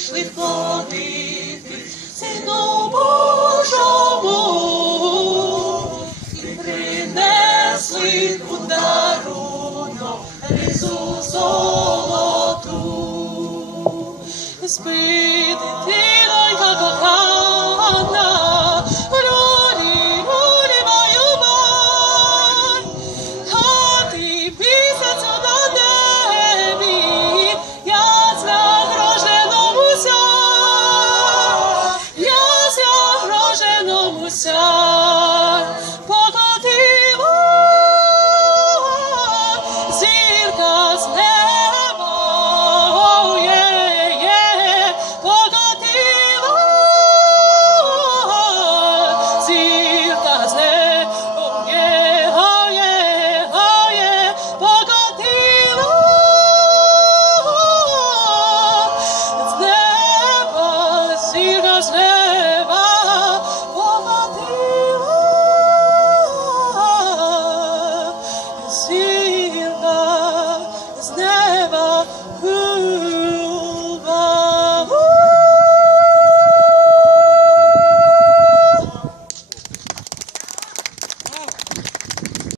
прийшли входити, Сину Божому, і принесли у дарунок ризу золоту. Спи, so